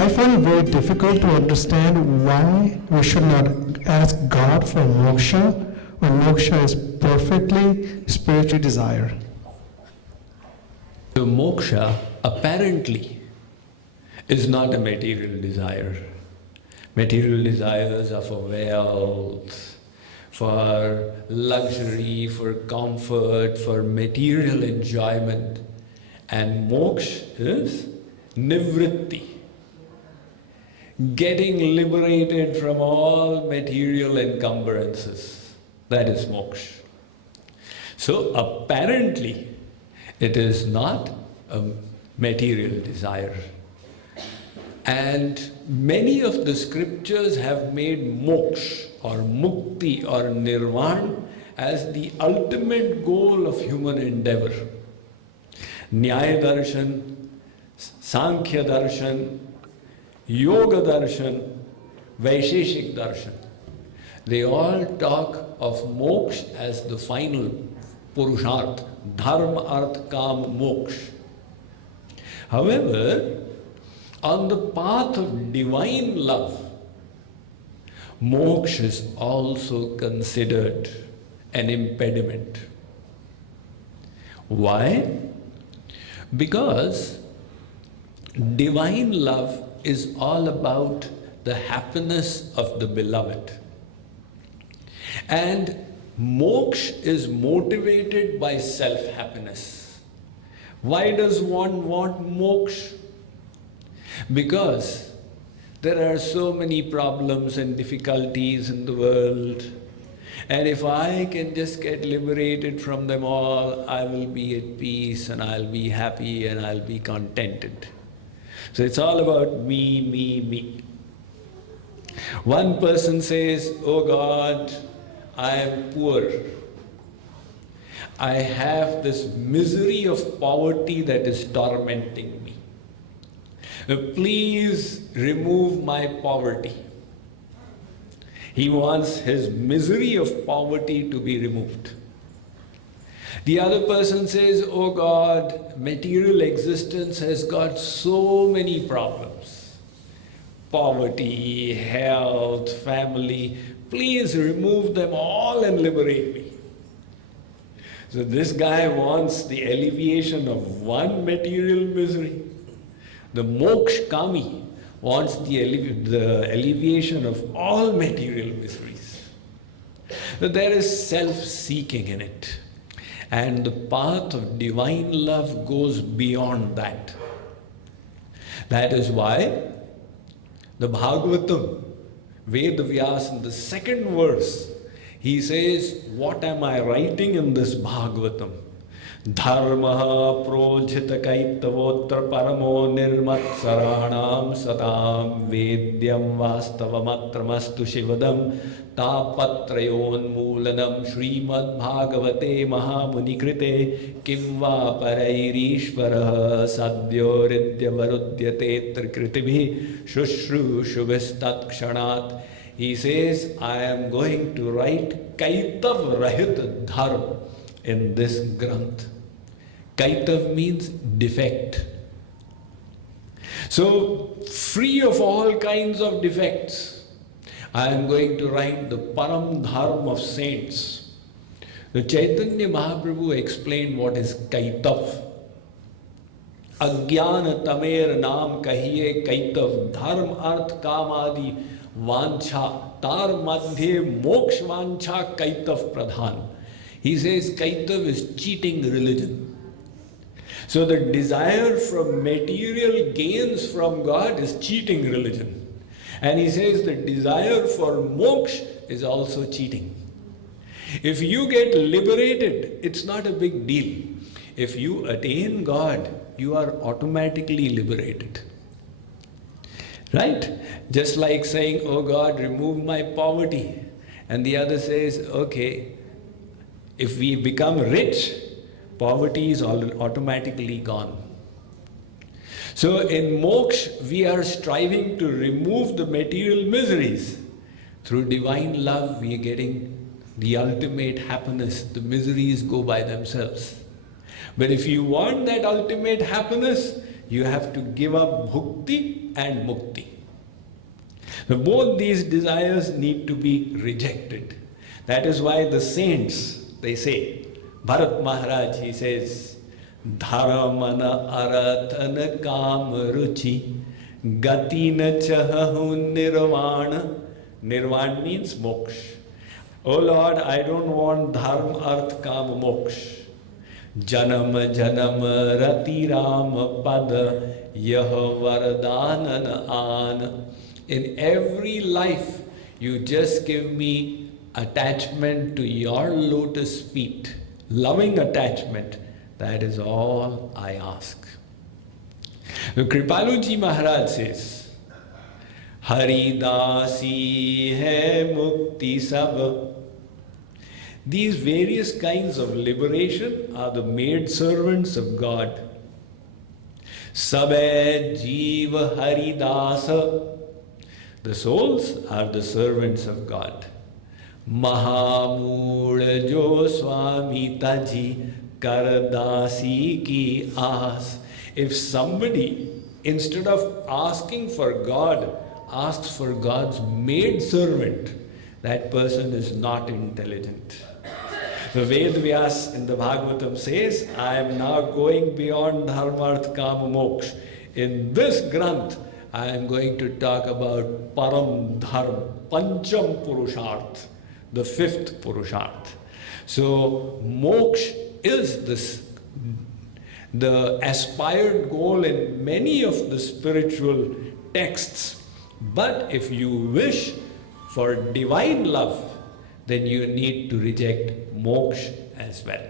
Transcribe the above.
I find it very difficult to understand why we should not ask God for moksha when moksha is perfectly spiritual desire. So moksha apparently is not a material desire. Material desires are for wealth, for luxury, for comfort, for material enjoyment. And moksha is nivritti, getting liberated from all material encumbrances. That is moksha. So apparently, it is not a material desire. And many of the scriptures have made moksha or mukti or nirvana as the ultimate goal of human endeavor. Nyaya darshan, Sankhya darshan, Yoga darshan, Vaisheshik darshan. They all talk of moksha as the final purusharth, dharma, arth, kam, moksha. However, on the path of divine love, moksha is also considered an impediment. Why? Because divine love is all about the happiness of the beloved. And moksha is motivated by self-happiness. Why does one want moksha? Because there are so many problems and difficulties in the world, and if I can just get liberated from them all, I will be at peace and I'll be happy and I'll be contented. So it's all about me, me, me. One person says, "Oh God, I am poor. I have this misery of poverty that is tormenting me. Please remove my poverty." He wants his misery of poverty to be removed. The other person says, "Oh God, material existence has got so many problems. Poverty, health, family. Please remove them all and liberate me." So this guy wants the alleviation of one material misery. The moksha kami wants the alleviation of all material miseries. So there is self-seeking in it. And the path of divine love goes beyond that. That is why the Bhagavatam, Ved Vyas, in the second verse, he says, "What am I writing in this Bhagavatam? Dharma projhita kaitavotra paramo nirmatsaranam satam vedyam vastavamatramastu shivadam tapatrayon moolanam Srimad Bhagavate Mahamuni kim va parairishvara sadyoridya varudyate trikritivi shushru shubhistat kshanat." He says, "I am going to write kaitav rahit dharma in this granth." Kaitav means defect. So, free of all kinds of defects, I am going to write the Param Dharma of saints. The Chaitanya Mahaprabhu explained what is Kaitav. Agyana tamer naam kahiye Kaitav, dharma arth kam adi vancha, tar madhye moksha vancha Kaitav pradhan. He says Kaitav is cheating religion. So the desire for material gains from God is cheating religion. And he says the desire for moksha is also cheating. If you get liberated, it's not a big deal. If you attain God, you are automatically liberated. Right? Just like saying, "Oh God, remove my poverty." And the other says, "Okay, if we become rich, poverty is automatically gone." So in moksha, we are striving to remove the material miseries. Through divine love, we are getting the ultimate happiness. The miseries go by themselves. But if you want that ultimate happiness, you have to give up bhukti and mukti. So both these desires need to be rejected. That is why the saints, they say, Bharat Maharaj, he says, Dharamana aratana kam ruchi gati na chahahu nirvana. Nirvana means moksha. Oh Lord, I don't want dharma, arth, kam, moksha. Janam janam rati ram pada yah vardanan an. In every life, you just give me attachment to your lotus feet, loving attachment. That is all I ask. Kripaluji Maharaj says, Haridasi hai mukti sab. These various kinds of liberation are the maid servants of God. Sabe jiva haridasa. The souls are the servants of God. Mahamud jo swami taji kardasi ki aas. If somebody, instead of asking for God, asks for God's maid servant, that person is not intelligent. The Ved Vyas in the Bhagavatam says, I am now going beyond dharmarth kama moksha. In this Granth, I am going to talk about Param Dharma, Pancham Purusharth, the fifth Purusharth. So, moksha is this, the aspired goal in many of the spiritual texts. But if you wish for divine love, then you need to reject moksha as well.